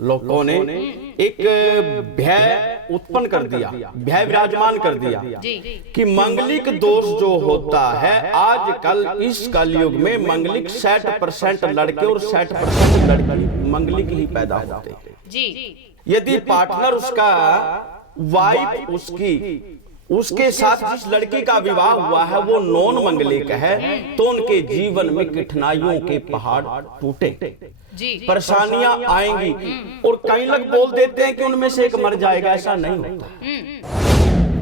लोगों ने एक भय उत्पन्न कर दिया, भय विराजमान कर दिया कि मंगलिक दोष जो होता है आजकल इस कलयुग में मंगलिक 60% लड़के और 60% लड़की मंगलिक ही पैदा होते हैं। यदि पार्टनर उसका वाइफ उसके साथ जिस लड़की का विवाह हुआ है वो नॉन मंगलिक है तो उनके जीवन में कठिनाइयों के पहाड़ टूटे, परेशानियां आएंगी। और कई लोग बोल देते हैं कि उनमें से एक मर जाएगा, ऐसा नहीं होता,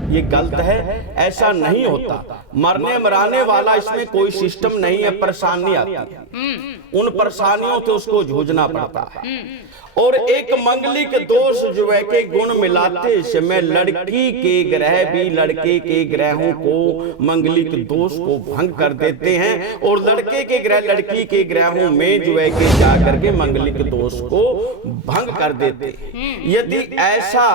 ये गलत है, ऐसा नहीं होता। मरने मराने वाला इसमें कोई सिस्टम नहीं है। परेशानी आती है, उन परेशानियों से उसको जूझना पड़ता है। और एक मंगलिक दोष जो है के गुण मिलाते समय लड़की के ग्रह भी लड़के के ग्रहों को मंगलिक दोष को भंग कर देते हैं और लड़के के ग्रह लड़की के ग्रहों में जो है के जाकर के मंगलिक दोष को भंग कर देते हैं। यदि ऐसा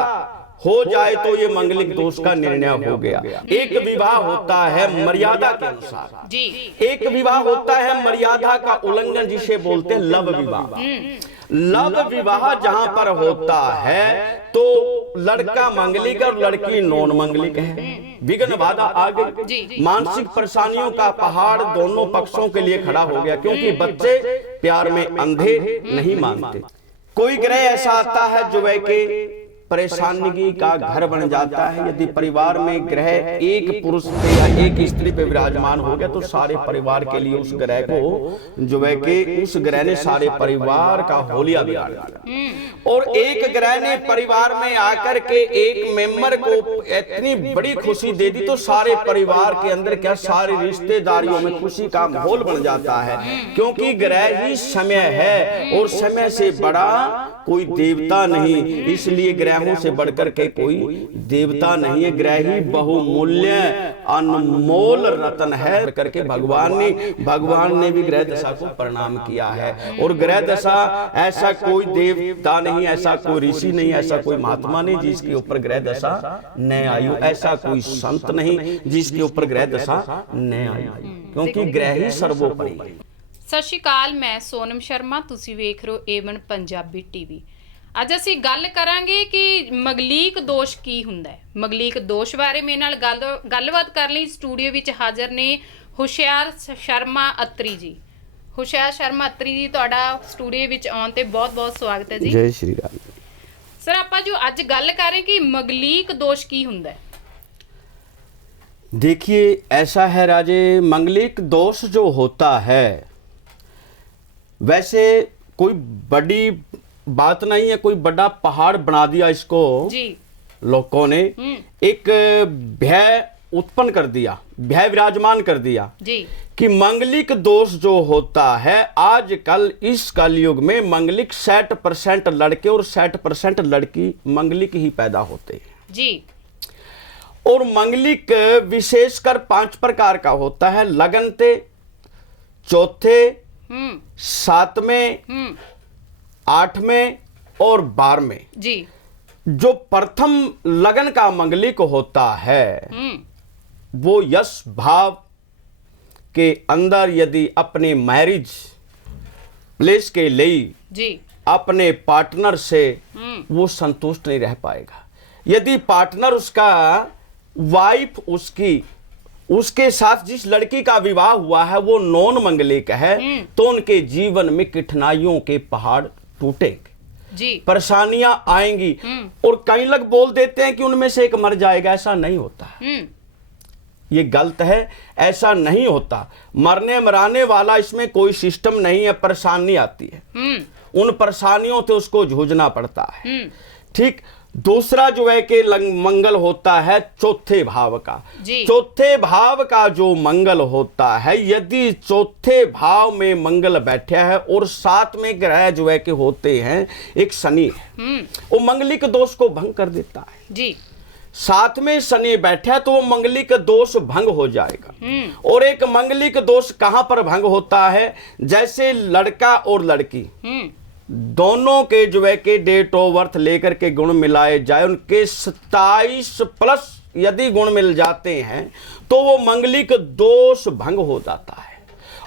हो जाए तो ये मंगलिक दोष का निर्णय हो गया। एक विवाह होता है मर्यादा के अनुसार, एक विवाह होता है मर्यादा का उल्लंघन जिसे बोलते हैं लव विवाह। लव विवाह जहां पर होता है तो लड़का मंगलिक और लड़की नॉन मंगलिक है, विघ्न बाधा आ गई, मानसिक परेशानियों का पहाड़ दोनों पक्षों के लिए खड़ा हो गया, क्योंकि बच्चे प्यार में अंधे नहीं मानते। कोई ग्रह ऐसा आता है जो है कि परेशानी का घर बन जाता है। यदि परिवार में ग्रह एक पुरुष पे या एक स्त्री पे विराजमान हो गया तो सारे परिवार के लिए उस ग्रह को जो है कि उस ग्रह ने सारे परिवार का होलिया बिगाड़ दिया। और एक ग्रह ने परिवार में आकर के एक मेंबर को इतनी बड़ी खुशी दे दी तो सारे परिवार के अंदर क्या सारी रिश्तेदारियों में खुशी का माहौल बन जाता है, क्योंकि ग्रह ही समय है और समय से बड़ा कोई देवता नहीं, इसलिए ग्रहों से बढ़कर के कोई देवता नहीं है। ग्रह ही बहुमूल्य अनमोल रत्न है करके भगवान ने भी ग्रह दशा को प्रणाम किया है। और ग्रह दशा ऐसा कोई देवता नहीं, ऐसा कोई ऋषि नहीं, ऐसा कोई महात्मा नहीं जिसके ऊपर ग्रह दशा न आयु, ऐसा कोई संत नहीं जिसके ऊपर ग्रह दशा न आयु, क्योंकि ग्रह ही सर्वोपरि है। सत श्री अकाल, मैं सोनम शर्मा, तुसी वेख रहे हो A1 पंजाबी टीवी। ਅੱਜ ਅਸੀਂ ਗੱਲ ਕਰਾਂਗੇ ਕਿ ਮੰਗਲੀਕ ਦੋਸ਼ ਕੀ ਹੁੰਦਾ ਹੈ। ਮੰਗਲੀਕ ਦੋਸ਼ ਬਾਰੇ ਮੇਰੇ ਨਾਲ ਗੱਲਬਾਤ ਕਰਨ ਲਈ ਸਟੂਡੀਓ ਵਿੱਚ ਹਾਜ਼ਰ ਨੇ ਹੁਸ਼ਿਆਰ ਸ਼ਰਮਾ ਅਤਰੀ ਜੀ। ਹੁਸ਼ਿਆਰ ਸ਼ਰਮਾ ਅਤਰੀ ਜੀ, ਤੁਹਾਡਾ ਸਟੂਡੀਓ ਵਿੱਚ ਆਉਣ ਤੇ ਬਹੁਤ-ਬਹੁਤ ਸਵਾਗਤ ਹੈ ਜੀ। ਜੈ ਸ਼੍ਰੀ ਰਾਮ। ਸਰ, ਆਪਾਂ ਜੋ ਅੱਜ ਗੱਲ ਕਰ ਰਹੇ ਕਿ ਮੰਗਲੀਕ ਦੋਸ਼ ਕੀ ਹੁੰਦਾ है। देखिए, ऐसा है राजे, मंगलिक दोष जो होता है वैसे कोई बड़ी बात नहीं है, कोई बड़ा पहाड़ बना दिया इसको जी। लोगों ने एक भय उत्पन्न कर दिया, भय विराजमान कर दिया जी कि मंगलिक दोष जो होता है आजकल इस कलयुग में मंगलिक 60% लड़के और 60% लड़की मंगलिक ही पैदा होते हैं जी। और मंगलिक विशेषकर 5 प्रकार का होता है, लगनते, चौथे, 7वें, 8वें और 12वें जी। जो प्रथम लगन का मंगलिक होता है वो यश भाव के अंदर यदि अपने मैरिज प्लेस के लिए जी अपने पार्टनर से वो संतुष्ट नहीं रह पाएगा। यदि पार्टनर उसका वाइफ उसके साथ जिस लड़की का विवाह हुआ है वो नॉन मंगलिक है तो उनके जीवन में कठिनाइयों के पहाड़ टूटेंगे जी, परेशानियां आएंगी। और कई लोग बोल देते हैं कि उनमें से एक मर जाएगा, ऐसा नहीं होता, ये गलत है, ऐसा नहीं होता। मरने मराने वाला इसमें कोई सिस्टम नहीं है। परेशानी आती है, उन परेशानियों से उसको जूझना पड़ता है। ठीक। दूसरा जो है कि मंगल होता है चौथे भाव का। चौथे भाव का जो मंगल होता है, यदि चौथे भाव में मंगल बैठा है और 7 में ग्रह जो है कि होते हैं एक शनि है, वो मंगलिक दोष को भंग कर देता है जी। 7 में शनि बैठा है तो वो मंगलिक दोष भंग हो जाएगा। और एक मंगलिक दोष कहां पर भंग होता है, जैसे लड़का और लड़की दोनों के जो है के डेट ऑफ बर्थ लेकर के गुण मिलाए जाए, उनके 27+ यदि गुण मिल जाते हैं तो वो मंगलिक दोष भंग हो जाता है।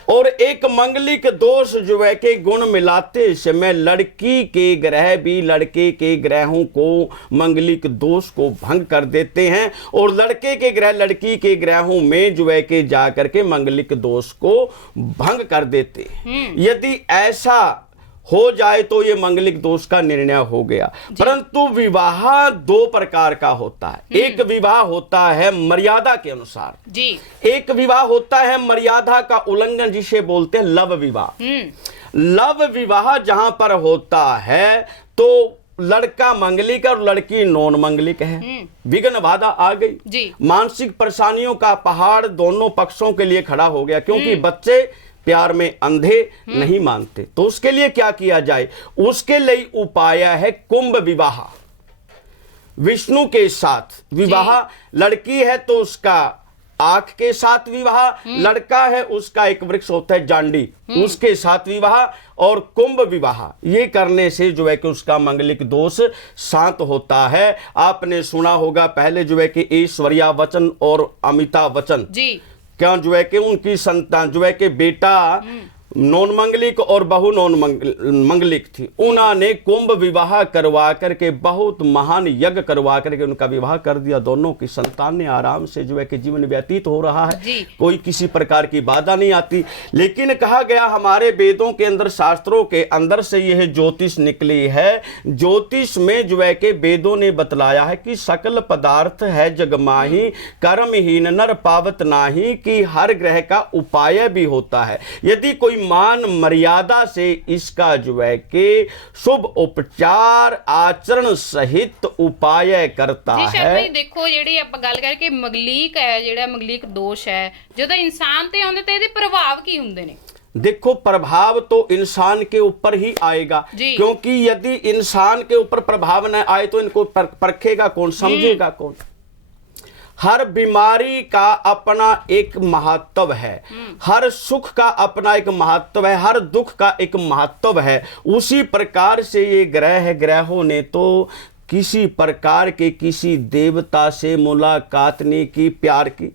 और एक मंगलिक दोष जो है कि गुण मिलाते समय लड़की के ग्रह भी लड़के के ग्रहों को मंगलिक दोष को भंग कर देते हैं, और लड़के के ग्रह लड़की के ग्रहों में जो है कि जाकर के मंगलिक दोष को भंग कर देते हैं। यदि ऐसा हो जाए तो ये मंगलिक दोष का निर्णय हो गया। परंतु विवाह दो प्रकार का होता है। एक विवाह होता है मर्यादा के अनुसार जी, एक विवाह होता है मर्यादा का उल्लंघन, जिसे बोलते हैं लव विवाह। लव विवाह जहां पर होता है तो लड़का मंगलिक और लड़की नॉन मंगलिक है, विघ्न बाधा आ गई जी। मानसिक परेशानियों का पहाड़ दोनों पक्षों के लिए खड़ा हो गया, क्योंकि बच्चे प्यार में अंधे नहीं मानते। तो उसके लिए क्या किया जाए? उसके लिए उपाय है कुंभ विवाह, विष्णु के साथ विवाह। लड़की है तो उसका आंख के साथ विवाह, लड़का है उसका एक वृक्ष होता है जांडी, उसके साथ विवाह, और कुंभ विवाह ये करने से जो है कि उसका मंगलिक दोष शांत होता है। आपने सुना होगा पहले जो है कि ऐश्वर्या बच्चन और अमिताभ बच्चन जी, क्या जो है कि उनकी संतान जो है कि बेटा नॉन मंगलिक और बहू नॉन मंगलिक थी, उन्होंने कुंभ विवाह करवा करके बहुत महान यज्ञ करवा करके उनका विवाह कर दिया। दोनों की संतान ने आराम से जो है कि जीवन व्यतीत हो रहा है, कोई किसी प्रकार की बाधा नहीं आती। लेकिन कहा गया हमारे वेदों के अंदर, शास्त्रों के अंदर से यह ज्योतिष निकली है। ज्योतिष में जो है कि वेदों ने बतलाया है कि सकल पदार्थ है जगमाही, कर्महीन नर पावत नाही, कि हर ग्रह का उपाय भी होता है। यदि कोई मान मर्यादा से इसका जो है कि शुभ उपचार आचरण सहित उपाय करता जी है। भाई देखो ਜਿਹੜੀ ਆਪਾਂ ਗੱਲ ਕਰਕੇ ਮੰਗਲੀਕ ਹੈ, ਜਿਹੜਾ ਮੰਗਲੀਕ ਦੋਸ਼ ਹੈ, ਜਦੋਂ ਇਨਸਾਨ ਤੇ ਆਉਂਦੇ ਤੇ ਇਹਦੇ ਪ੍ਰਭਾਵ ਕੀ ਹੁੰਦੇ ਨੇ? देखो प्रभाव तो इंसान के ऊपर ही आएगा, क्योंकि यदि इंसान के ऊपर प्रभाव न आए तो इनको परखेगा कौन, समझेगा कौन? हर बीमारी का अपना एक महत्व है, हर सुख का अपना एक महत्व है, हर दुख का एक महत्व है। उसी प्रकार से ये ग्रह है, ग्रहों ने तो किसी प्रकार के किसी देवता से मुलाकात नहीं की, प्यार की।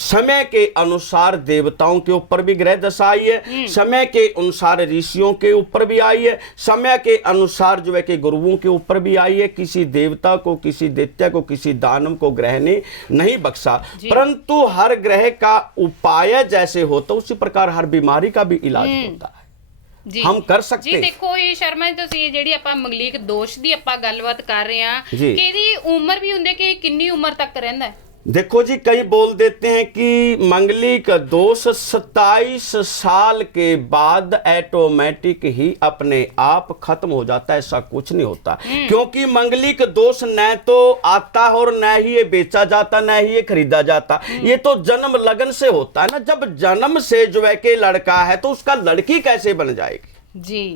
समय के अनुसार देवताओं के ऊपर भी ग्रह दशा आई है, समय के अनुसार ऋषियों के ऊपर भी आई है, समय के अनुसार जो है कि गुरुओं के ऊपर भी आई है। किसी देवता को, किसी दैत्य को, किसी दानव को ग्रह ने नहीं बख्शा, परंतु हर ग्रह का उपाय जैसे होता उसी प्रकार हर बीमारी का भी इलाज होता है। ਜੀ हम कर सकते ਜੀ ਦੇਖੋ ਇਹ ਸ਼ਰਮਾ ਜੀ ਤੁਸੀਂ ਜਿਹੜੀ ਆਪਾਂ ਮੰਗਲੀਕ ਦੋਸ਼ ਦੀ ਆਪਾਂ ਗੱਲਬਾਤ ਕਰ ਰਹੇ ਹਾਂ ਕਿ ਇਹਦੀ ਉਮਰ ਵੀ ਹੁੰਦੀ ਕਿ ਕਿੰਨੀ ਉਮਰ ਤੱਕ ਰਹਿੰਦਾ ਹੈ? देखो जी, कई बोल देते हैं कि मंगलिक दोष 27 साल के बाद ऑटोमेटिक ही अपने आप खत्म हो जाता है। ऐसा कुछ नहीं होता, क्योंकि मंगलिक दोष न तो आता है और न ही ये बेचा जाता, न ही ये खरीदा जाता। ये तो जन्म लगन से होता है ना। जब जन्म से जो है कि लड़का है तो उसका लड़की कैसे बन जाएगी जी?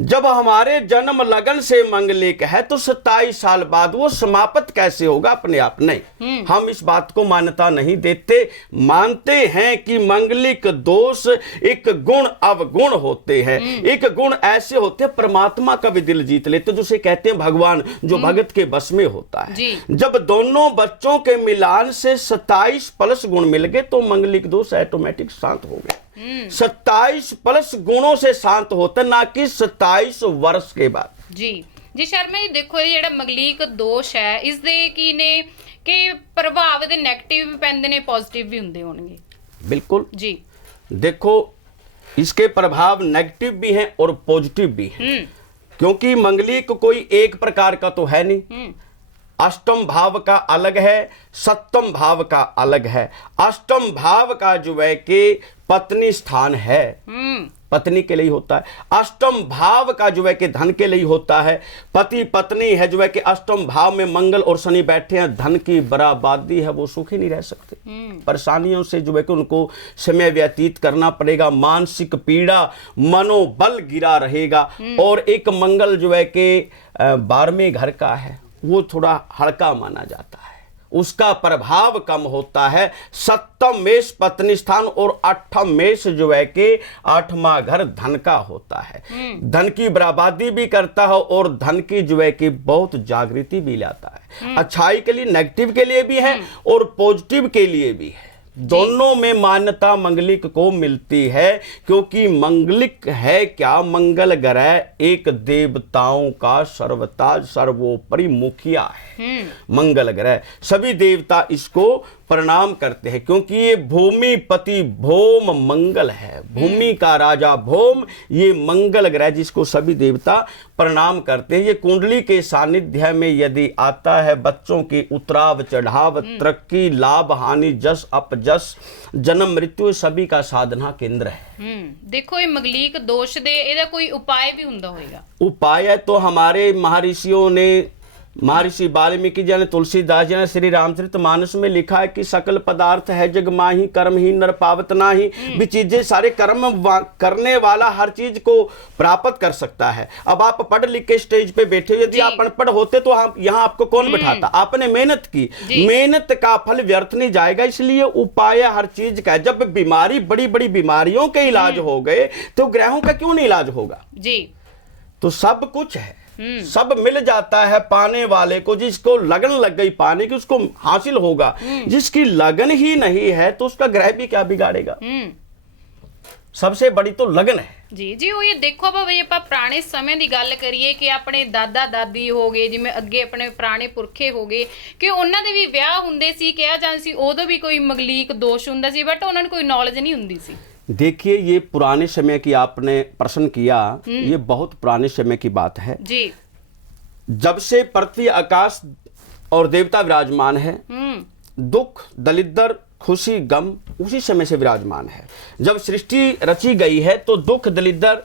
जब हमारे जन्म लगन से मंगलिक है तो 27 साल बाद वो समाप्त कैसे होगा अपने आप? नहीं, हम इस बात को मान्यता नहीं देते। मानते हैं कि मंगलिक दोष एक गुण अवगुण होते हैं। एक गुण ऐसे होते हैं परमात्मा का भी दिल जीत लेते, जिसे कहते हैं भगवान, जो भगत के बस में होता है। जब दोनों बच्चों के मिलान से 27 प्लस गुण मिल गए तो मंगलिक दोष ऑटोमेटिक शांत हो गए। 27 प्लस गुणों से शांत होता, ना कि 27 वर्ष के बाद। जी जी शर्मा जी देखो ये ਜਿਹੜਾ ਮੰਗਲੀਕ ਦੋਸ਼ ਹੈ ਇਸ ਦੇ ਕੀ ਨੇ ਕਿ ਪ੍ਰਭਾਵ ਦੇ 네ਗੇਟਿਵ ਵੀ ਪੈਂਦੇ ਨੇ, ਪੋਜ਼ਿਟਿਵ ਵੀ ਹੁੰਦੇ ਹੋਣਗੇ? बिल्कुल जी, देखो इसके प्रभाव नेगेटिव भी हैं और पॉजिटिव भी हैं, क्योंकि मंगलिक कोई एक प्रकार का तो है नहीं। अष्टम भाव का अलग है, सप्तम भाव का अलग है। अष्टम भाव का जो है कि पत्नी स्थान है, पत्नी के लिए होता है। अष्टम भाव का जो है कि धन के लिए होता है। पति पत्नी है जो है कि अष्टम भाव में मंगल और शनि बैठे हैं, धन की बर्बादी है, वो सुखी नहीं रह सकते। परेशानियों से जो है कि उनको समय व्यतीत करना पड़ेगा, मानसिक पीड़ा, मनोबल गिरा रहेगा। और एक मंगल जो है कि 12वें घर का है, वो थोड़ा हल्का माना जाता है, उसका प्रभाव कम होता है। 7वां मेष पत्नी स्थान और 8वां मेष जो है कि 8वां घर धन का होता है। धन की बर्बादी भी करता है और धन की जो है कि बहुत जागृति भी लाता है। अच्छाई के लिए, नेगेटिव के लिए भी है और पॉजिटिव के लिए भी है। दोनों में मान्यता मंगलिक को मिलती है, क्योंकि मंगलिक है क्या, मंगल ग्रह एक देवताओं का सर्वता सर्वोपरि मुखिया है। मंगल ग्रह सभी देवता इसको प्रणाम करते हैं, क्योंकि ये भूमिपति भौम मंगल है, भूमि का राजा भौम, ये मंगल ग्रह जिसको सभी देवता प्रणाम करते हैं। ये कुंडली के सानिध्य में यदि आता है, बच्चों की उतराव चढ़ाव, तरक्की, लाभ, हानि, जस अपजस, जन्म मृत्यु सभी का साधना केंद्र है। देखो ये मंगलिक दोष दे ਇਹਦਾ कोई उपाय भी ਹੁੰਦਾ होएगा? उपाय तो हमारे महर्षियों ने, महर्षि वाल्मीकि जी ने, तुलसीदास जी ने श्री रामचरितमानस में लिखा है कि सकल पदार्थ है जग माही, कर्म ही नर पावत नाही। भी चीजें सारे कर्म करने वाला हर चीज को प्राप्त कर सकता है। अब आप पढ़ लिख के स्टेज पे बैठे, यदि आप अनपढ़ होते तो आप यहाँ आपको कौन बैठाता? आपने मेहनत की, मेहनत का फल व्यर्थ नहीं जाएगा। इसलिए उपाय हर चीज का है। जब बीमारी, बड़ी बड़ी बीमारियों के इलाज हो गए तो ग्रहों का क्यों नहीं इलाज होगा जी? तो सब कुछ है, सब मिल जाता है पाने वाले को। जिसको लगन लग गई पाने की उसको हासिल होगा, जिसकी लगन ही नहीं है तो उसका ग्रह भी क्या बिगाड़ेगा। सबसे बड़ी तो लगन है ਜੀ ਜੀ ਉਹ ਇਹ ਦੇਖੋ ਆਪਾਂ ਵੀ ਆਪਾਂ ਪੁਰਾਣੇ ਸਮੇਂ ਦੀ ਗੱਲ ਕਰੀਏ ਕਿ ਆਪਣੇ ਦਾਦਾ ਦਾਦੀ ਹੋ ਗਏ, ਜਿਵੇਂ ਅੱਗੇ ਆਪਣੇ ਪੁਰਾਣੇ ਪੁਰਖੇ ਹੋ ਗਏ, ਕਿ ਉਹਨਾਂ ਦੇ ਵੀ ਵਿਆਹ ਹੁੰਦੇ ਸੀ, ਕਿਹਾ ਜਾਂਦਾ ਸੀ ਉਦੋਂ ਵੀ ਕੋਈ ਮੰਗਲੀਕ ਦੋਸ਼ ਹੁੰਦਾ ਸੀ, ਬਟ ਉਹਨਾਂ ਨੂੰ ਕੋਈ ਨੌਲੇਜ ਨਹੀਂ ਹੁੰਦੀ ਸੀ। देखिए ये पुराने समय की आपने प्रश्न किया, ये बहुत पुराने समय की बात है जी। जब से पृथ्वी आकाश और देवता विराजमान है, दुख दलिद्र खुशी गम उसी समय से विराजमान है। जब सृष्टि रची गई है तो दुख दलिद्र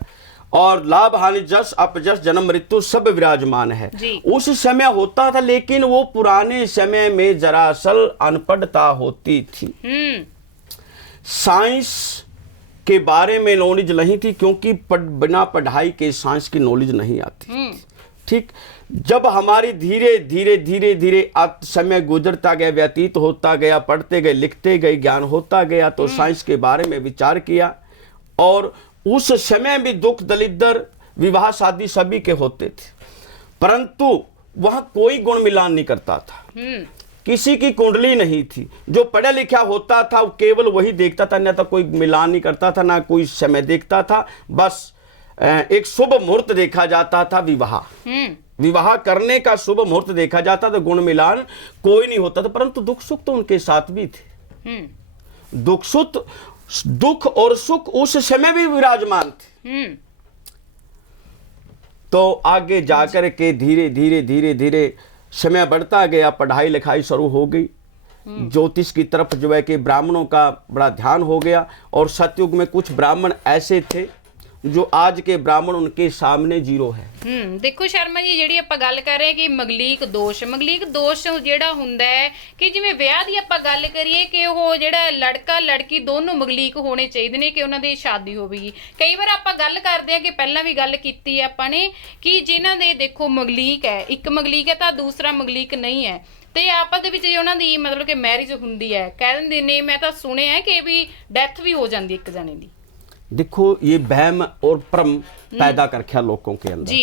और लाभ हानि जस अपजस जन्म मृत्यु सब विराजमान है। उस समय होता था, लेकिन वो पुराने समय में जरासल अनपढ़ता होती थी। साइंस के बारे में नॉलेज नहीं थी, क्योंकि बिना पढ़ाई के साइंस की नॉलेज नहीं आती। ठीक, जब हमारी धीरे धीरे धीरे धीरे समय गुजरता गया, व्यतीत होता गया, पढ़ते गए, लिखते गए, ज्ञान होता गया, तो साइंस के बारे में विचार किया। और उस समय भी दुख दलिद्र विवाह शादी सभी के होते थे, परंतु वह कोई गुण मिलान नहीं करता था। किसी की कुंडली नहीं थी। जो पढ़ा लिखा होता था वो केवल वही देखता था, न तो कोई मिलान नहीं करता था, ना कोई समय देखता था। बस एक शुभ मुहूर्त देखा जाता था, विवाह करने का शुभ मुहूर्त देखा जाता था, गुण मिलान कोई नहीं होता था। परंतु दुख सुख तो उनके साथ भी थे। दुख और सुख उस समय भी विराजमान थे। तो आगे जाकर के धीरे धीरे धीरे धीरे समय बढ़ता गया, पढ़ाई लिखाई शुरू हो गई, ज्योतिष की तरफ जो है कि ब्राह्मणों का बड़ा ध्यान हो गया। और सतयुग में कुछ ब्राह्मण ऐसे थे जो आज के ब्राह्मण उनके सामने जीरो है। देखो शर्मा जी, ਜਿਹੜੀ ਆਪਾਂ ਗੱਲ ਕਰ ਰਹੇ ਕਿ ਮੰਗਲੀਕ ਦੋਸ਼ ਜਿਹੜਾ ਹੁੰਦਾ ਹੈ ਕਿ ਜਿਵੇਂ ਵਿਆਹ ਦੀ ਆਪਾਂ ਗੱਲ ਕਰੀਏ ਕਿ ਉਹ ਜਿਹੜਾ ਲੜਕਾ ਲੜਕੀ ਦੋਨੋਂ ਮੰਗਲੀਕ ਹੋਣੇ ਚਾਹੀਦੇ ਨੇ ਕਿ ਉਹਨਾਂ ਦੀ ਸ਼ਾਦੀ ਹੋਵੇਗੀ। ਕਈ ਵਾਰ ਆਪਾਂ ਗੱਲ ਕਰਦੇ ਆ ਕਿ ਪਹਿਲਾਂ ਵੀ ਗੱਲ ਕੀਤੀ ਹੈ ਆਪਾਂ ਨੇ ਕਿ ਜਿਨ੍ਹਾਂ ਦੇ ਦੇਖੋ ਮੰਗਲੀਕ ਹੈ, ਇੱਕ ਮੰਗਲੀਕ ਹੈ ਤਾਂ ਦੂਸਰਾ ਮੰਗਲੀਕ ਨਹੀਂ ਹੈ, ਤੇ ਆਪਸ ਦੇ ਵਿੱਚ ਜੇ ਉਹਨਾਂ ਦੀ ਮਤਲਬ ਕਿ ਮੈਰਿਜ ਹੁੰਦੀ ਹੈ, ਕਹਿ ਦਿੰਦੇ ਨੇ, ਮੈਂ ਤਾਂ ਸੁਣਿਆ ਕਿ ਵੀ ਡੈਥ ਵੀ ਹੋ ਜਾਂਦੀ ਇੱਕ ਜਣੇ ਦੀ। देखो ये वहम और भ्रम पैदा कर रखा लोगों के अंदर जी।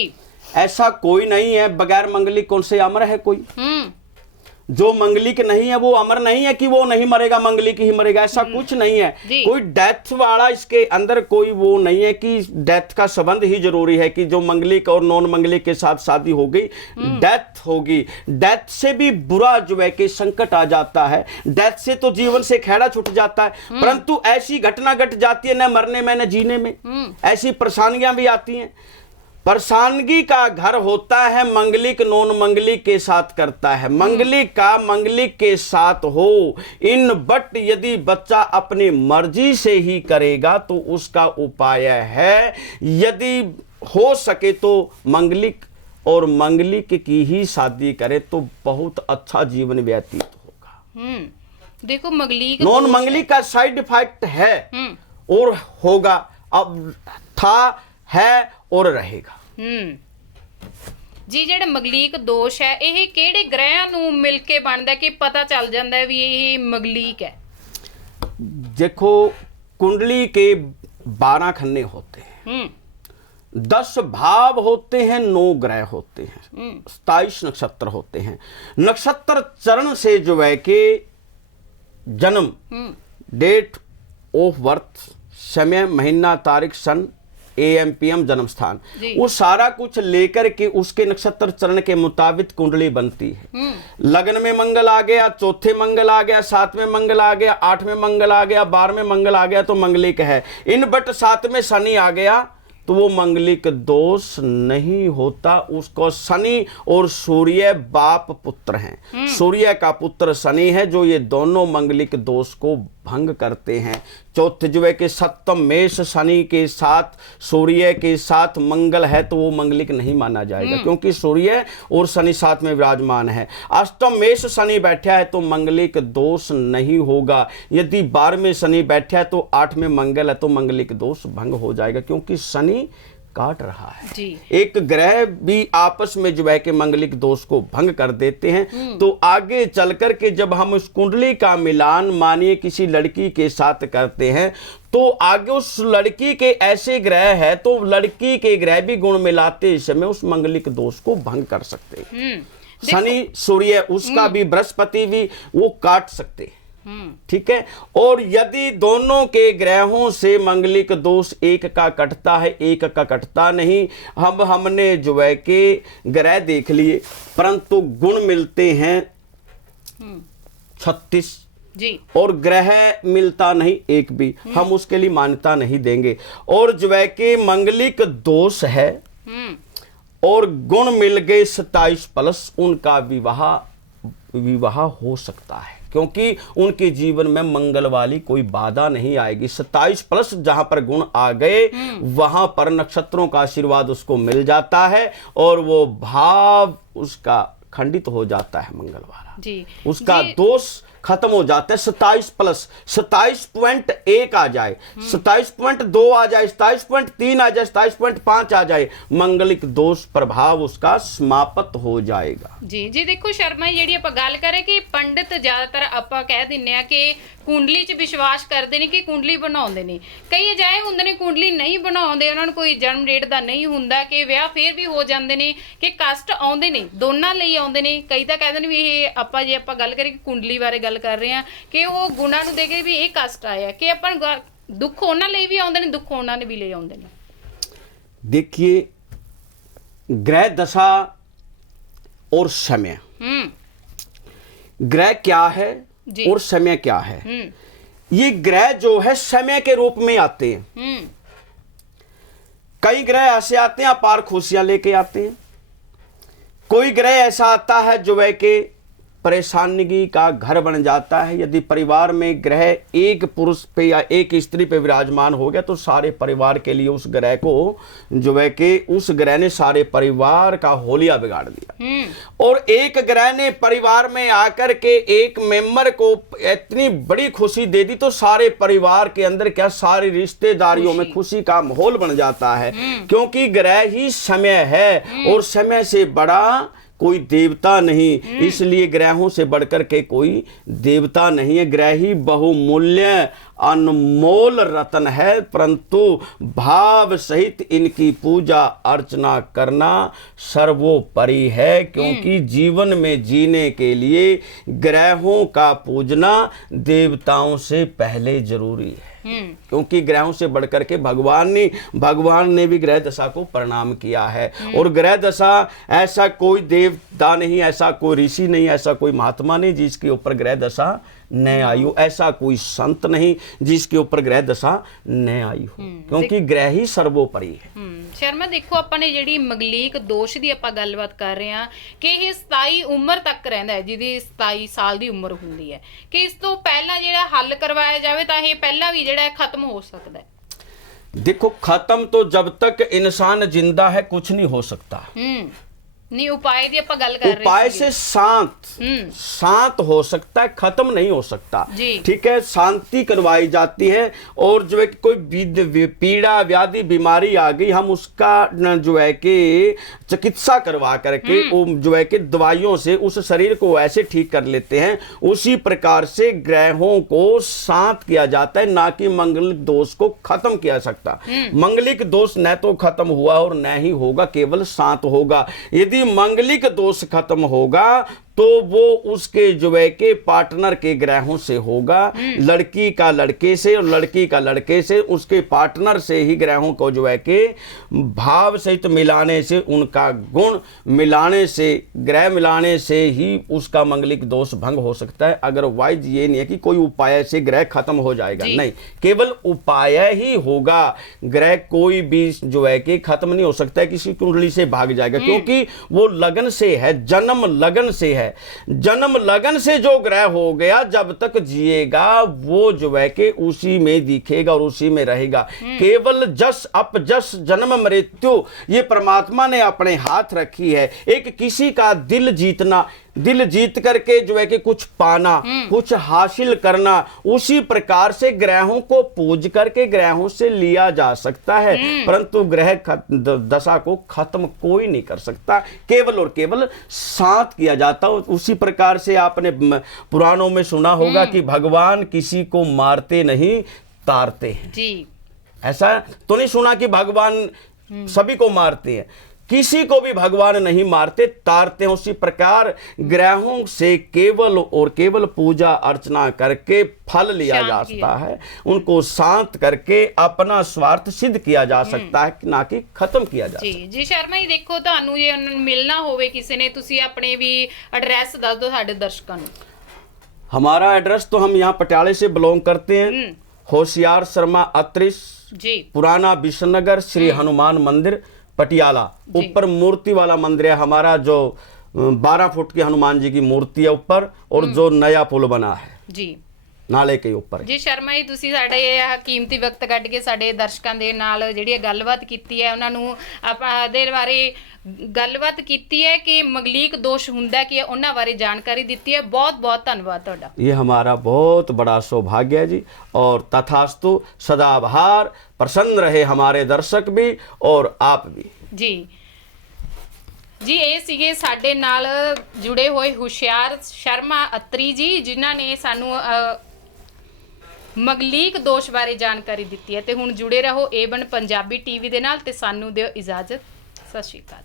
ऐसा कोई नहीं है, बगैर मंगलिक कौन से अमर है कोई? जो मंगलिक नहीं है वो अमर नहीं है कि वो नहीं मरेगा, मंगलिक ही मरेगा, ऐसा कुछ नहीं है। कोई डेथ वाला इसके अंदर कोई वो नहीं है कि डेथ का संबंध ही जरूरी है कि जो मंगलिक और नॉन मंगलिक के साथ शादी हो गई डेथ होगी। डेथ से भी बुरा जो है कि संकट आ जाता है, डेथ से तो जीवन से खेड़ा छूट जाता है, परंतु ऐसी घटना घट जाती है न मरने में न जीने में, ऐसी परेशानियां भी आती हैं। परेशानगी का घर होता है मंगलिक नॉन मंगलिक के साथ करता है, मंगलिक का मंगलिक के साथ हो इन, बट यदि बच्चा अपनी मर्जी से ही करेगा तो उसका उपाय है, यदि हो सके तो मंगलिक और मंगलिक की ही शादी करे तो बहुत अच्छा जीवन व्यतीत होगा। देखो मंगलिक नॉन मंगलिक का साइड इफेक्ट है और होगा, अब था है और रहेगा। जी, ਜਿਹੜਾ ਮੰਗਲੀਕ ਦੋਸ਼ ਹੈ ਇਹ ਕਿਹੜੇ ਗ੍ਰਹਿਆਂ ਨੂੰ ਮਿਲ ਕੇ ਬਣਦਾ ਕਿ ਪਤਾ ਚੱਲ ਜਾਂਦਾ ਹੈ ਵੀ ਇਹ ਮੰਗਲੀਕ ਹੈ? देखो कुंडली के 12 खन्ने होते हैं, 10 भाव होते हैं, 9 ग्रह होते हैं, 27 नक्षत्र होते हैं। नक्षत्र चरण से जो है कि जन्म डेट ऑफ बर्थ, समय, महीना, तारीख, सन, AM PM, जन्म स्थान, वो सारा कुछ लेकर के उसके नक्षत्र चरण के मुताबिक कुंडली बनती है। लग्न में मंगल आ गया, चौथे मंगल आ गया, 7वें मंगल आ गया, 8वें मंगल आ गया, 12वें मंगल आ गया तो मंगलिक है। इन बट 7वें शनि आ गया तो वो मंगलिक दोष नहीं होता। उसको शनि और सूर्य बाप पुत्र हैं। सूर्य का पुत्र शनि है, जो ये दोनों मंगलिक दोष को भंग करते हैं। चौथे जो है कि सप्तम मेष शनि के साथ सूर्य के साथ मंगल है तो वो मंगलिक नहीं माना जाएगा, क्योंकि सूर्य और शनि साथ में विराजमान है। अष्टम मेष शनि बैठा है तो मंगलिक दोष नहीं होगा। यदि 12वें शनि बैठा है तो 8वें मंगल है तो मंगलिक दोष भंग हो जाएगा, क्योंकि शनि काट रहा है जी। एक ग्रह भी आपस में जो है कि मंगलिक दोष को भंग कर देते हैं। तो आगे चलकर के जब हम उस कुंडली का मिलान मानिए किसी लड़की के साथ करते हैं तो आगे उस लड़की के ऐसे ग्रह है तो लड़की के ग्रह भी गुण मिलाते समय उस मंगलिक दोष को भंग कर सकते हैं। शनि सूर्य उसका भी, बृहस्पति भी वो काट सकते हैं। ठीक है। और यदि दोनों के ग्रहों से मंगलिक दोष एक का कटता है, एक का कटता नहीं, हमने जो है कि ग्रह देख लिए परंतु गुण मिलते हैं 36 जी, और ग्रह मिलता नहीं एक भी, हम उसके लिए मान्यता नहीं देंगे। और जो है कि मंगलिक दोष है और गुण मिल गए 27 प्लस, उनका विवाह हो सकता है, क्योंकि उनके जीवन में मंगल वाली कोई बाधा नहीं आएगी। 27 प्लस जहां पर गुण आ गए वहां पर नक्षत्रों का आशीर्वाद उसको मिल जाता है और वो भाव उसका खंडित हो जाता है मंगल वाला जी, उसका दोष खत्म हो जाता है। 27 प्लस 27.1 आ जाए, 27.2 आ जाए, 27.3 आ जाए, 27.5 आ जाए, मंगलिक दोष प्रभाव उसका समाप्त हो जाएगा। जी जी। देखो शर्मा जी, जी ਆਪਾਂ ਗੱਲ ਕਰੇ ਕਿ ਪੰਡਿਤ ਜ਼ਿਆਦਾਤਰ ਆਪਾਂ ਕਹਿ ਦਿੰਨੇ ਆ ਕਿ ਕੁੰਡਲੀ 'ਚ ਵਿਸ਼ਵਾਸ ਕਰਦੇ ਨੇ ਕਿ ਕੁੰਡਲੀ ਬਣਾਉਂਦੇ ਨੇ। ਕਈ ਅਜਿਹੇ ਹੁੰਦੇ ਨੇ ਕੁੰਡਲੀ ਨਹੀਂ ਬਣਾਉਂਦੇ, ਉਹਨਾਂ ਨੂੰ ਕੋਈ ਜਨਮ ਡੇਟ ਦਾ ਨਹੀਂ ਹੁੰਦਾ ਕਿ ਵਿਆਹ ਫੇਰ ਵੀ ਹੋ ਜਾਂਦੇ ਨੇ ਕਿ ਕਸ਼ਟ ਆਉਂਦੇ ਨੇ, ਦੋਨਾਂ ਲਈ ਆਉਂਦੇ ਨੇ। ਕਈ ਤਾਂ ਕਹਿੰਦੇ ਨੇ ਵੀ ਇਹ ਆਪਾਂ ਜੇ ਆਪਾਂ ਗੱਲ ਕਰੀਏ ਕਿ ਕੁੰਡਲੀ ਬਾਰੇ ਗੱਲ ਕਰ ਰਹੇ ਆ ਕਿ ਉਹ ਗੁਣਾਂ ਨੂੰ ਦੇਖ ਕੇ ਵੀ ਇਹ ਕਸ਼ਟ ਆਇਆ ਕਿ ਆਪਾਂ ਦੁੱਖ ਉਹਨਾਂ ਲਈ ਵੀ ਆਉਂਦੇ ਨੇ, ਦੁੱਖ ਉਹਨਾਂ ਨੇ ਵੀ ਲੈ ਆਉਂਦੇ ਨੇ। देखिए ग्रह दशा और समय, ग्रह क्या है और समय क्या है। ये ग्रह जो है समय के रूप में आते हैं। कई ग्रह ऐसे आते हैं अपार खुशियां लेके आते हैं, कोई ग्रह ऐसा आता है जो है कि परेशानी का घर बन जाता है। यदि परिवार में ग्रह एक पुरुष पे या एक स्त्री पे विराजमान हो गया तो सारे परिवार के लिए उस ग्रह को जो है कि उस ग्रह ने सारे परिवार का होलिया बिगाड़ दिया। और एक ग्रह ने परिवार में आकर के एक मेंबर को इतनी बड़ी खुशी दे दी तो सारे परिवार के अंदर क्या सारी रिश्तेदारियों में खुशी का माहौल बन जाता है, क्योंकि ग्रह ही समय है और समय से बड़ा कोई देवता नहीं, इसलिए ग्रहों से बढ़कर के कोई देवता नहीं है। ग्रह ही बहुमूल्य अनमोल रत्न है, परंतु भाव सहित इनकी पूजा अर्चना करना सर्वोपरि है, क्योंकि जीवन में जीने के लिए ग्रहों का पूजना देवताओं से पहले जरूरी है। क्योंकि ग्रहों से बढ़कर के भगवान ने भी ग्रह दशा को प्रणाम किया है। और ग्रह दशा ऐसा कोई देवता नहीं, ऐसा कोई ऋषि नहीं, ऐसा कोई महात्मा नहीं जिसके ऊपर ग्रह दशा न आई हो, ऐसा कोई संत नहीं जिसके ऊपर ग्रह दशा न आई हो, क्योंकि ग्रह ही सर्वोपरि है। शर्मा देखो ਆਪਾਂ ਨੇ ਜਿਹੜੀ ਮੰਗਲੀਕ ਦੋਸ਼ ਦੀ ਆਪਾਂ ਗੱਲਬਾਤ ਕਰ ਰਹੇ ਹਾਂ ਕਿ ਇਹ 27 ਉਮਰ ਤੱਕ ਰਹਿੰਦਾ ਹੈ, ਜਿਹਦੀ 27 ਸਾਲ ਦੀ ਉਮਰ ਹੁੰਦੀ ਹੈ, ਕਿ ਇਸ ਤੋਂ ਪਹਿਲਾਂ ਜਿਹੜਾ ਹੱਲ ਕਰਵਾਇਆ ਜਾਵੇ ਤਾਂ ਇਹ ਪਹਿਲਾਂ ਵੀ ਜਿਹੜਾ ਖਤਮ ਹੋ सकता है। देखो खत्म तो जब तक इंसान जिंदा है कुछ नहीं हो सकता। नहीं उपाय दी ਆਪਾਂ ਗੱਲ ਕਰ ਰਹੇ उपाय से शांत हो सकता है, खत्म नहीं हो सकता। ठीक है, शांति करवाई जाती है। और जो है कि कोई पीड़ा व्याधि बीमारी आ गई, हम उसका जो है कि चिकित्सा करवा करके जो है कि दवाइयों से उस शरीर को ऐसे ठीक कर लेते हैं। उसी प्रकार से ग्रहों को शांत किया जाता है, ना कि मंगलिक दोष को खत्म किया सकता। मंगलिक दोष न तो खत्म हुआ और न ही होगा, केवल शांत होगा। यदि मंगलिक दोष खत्म होगा तो वो उसके जो है के पार्टनर के ग्रहों से होगा, लड़की का लड़के से और लड़की का लड़के से, उसके पार्टनर से ही ग्रहों को जो है के भाव सहित मिलाने से, उनका गुण मिलाने से, ग्रह मिलाने से ही उसका मंगलिक दोष भंग हो सकता है। अदरवाइज ये नहीं है कि कोई उपाय से ग्रह खत्म हो जाएगा, नहीं, केवल उपाय ही होगा। ग्रह कोई भी जो है कि खत्म नहीं हो सकता है, किसी कुंडली से भाग जाएगा, क्योंकि वो लगन से है, जन्म लगन से है। जन्म लगन से जो ग्रह हो गया, जब तक जिएगा वो जो है कि उसी में दिखेगा और उसी में रहेगा। केवल जस अपजस जन्म मृत्यु ये परमात्मा ने अपने हाथ रखी है। एक किसी का दिल जीतना, दिल जीत करके जो है कि कुछ पाना, कुछ हासिल करना, उसी प्रकार से ग्रहों को पूज करके ग्रहों से लिया जा सकता है, परंतु ग्रह दशा को खत्म कोई नहीं कर सकता, केवल और केवल शांत किया जाता। उसी प्रकार से आपने पुराणों में सुना होगा कि भगवान किसी को मारते नहीं, तारते हैं जी। ऐसा तो नहीं सुना कि भगवान सभी को मारते हैं, किसी को भी भगवान नहीं मारते, तारते हैं। उसी प्रकार ग्रहों से केवल और केवल पूजा अर्चना करके फल लिया जा सकता है, उनको शांत करके अपना स्वार्थ सिद्ध किया जा सकता है, ना कि खत्म किया जा सकता। जी शर्मा जी, देखो ਤੁਹਾਨੂੰ ਜੇ ਮਿਲਣਾ ਹੋਵੇ ਕਿਸੇ ਨੇ, ਤੁਸੀਂ ਆਪਣੇ भी एड्रेस दस दो ਸਾਡੇ ਦਰਸ਼ਕਾਂ ਨੂੰ। हमारा एड्रेस तो हम यहाँ पटियाले से बिलोंग करते हैं, होशियार शर्मा अत्रिश जी, पुराना विश्वनगर, श्री हनुमान मंदिर पटियाला। ऊपर मूर्ति वाला मंदिर है हमारा, जो 12 फुट की हनुमान जी की मूर्ति है ऊपर, और जो नया पुल बना है जी ਨਾਲੇ ਕੇ ਉੱਪਰ। ਜੀ ਸ਼ਰਮਾ ਜੀ, ਤੁਸੀਂ ਸਾਡੇ ਇਹ ਕੀਮਤੀ ਵਕਤ ਕੱਢ ਕੇ ਸਾਡੇ ਦਰਸ਼ਕਾਂ ਦੇ ਨਾਲ ਜਿਹੜੀ ਗੱਲਬਾਤ ਕੀਤੀ ਹੈ, ਉਹਨਾਂ ਨੂੰ ਆਪਾਂ ਦੇ ਬਾਰੇ ਗੱਲਬਾਤ ਕੀਤੀ है कि मंगलिक दोष ਹੁੰਦਾ कि ਉਹਨਾਂ ਬਾਰੇ जानकारी ਦਿੱਤੀ है। बहुत बहुत धन्यवाद ਤੁਹਾਡਾ। ये हमारा बहुत बड़ा सौभाग्य है जी, और तथास्तु, सदा आभार, प्रसन्न रहे हमारे दर्शक भी और आप भी जी। जी ਇਹ ਸੀਗੇ ਸਾਡੇ ਨਾਲ ਜੁੜੇ ਹੋਏ ਹੁਸ਼ਿਆਰ ਸ਼ਰਮਾ ਅਤਰੀ ਜੀ, ਜਿਨ੍ਹਾਂ ਨੇ ਸਾਨੂੰ ਮੰਗਲਿਕ ਦੋਸ਼ ਬਾਰੇ ਜਾਣਕਾਰੀ ਦਿੱਤੀ ਹੈ। ਤੇ ਹੁਣ ਜੁੜੇ ਰਹੋ A1 ਪੰਜਾਬੀ ਟੀਵੀ ਦੇ ਨਾਲ, ਤੇ ਸਾਨੂੰ ਦਿਓ ਇਜਾਜ਼ਤ। ਸਤਿ ਸ਼੍ਰੀ ਅਕਾਲ।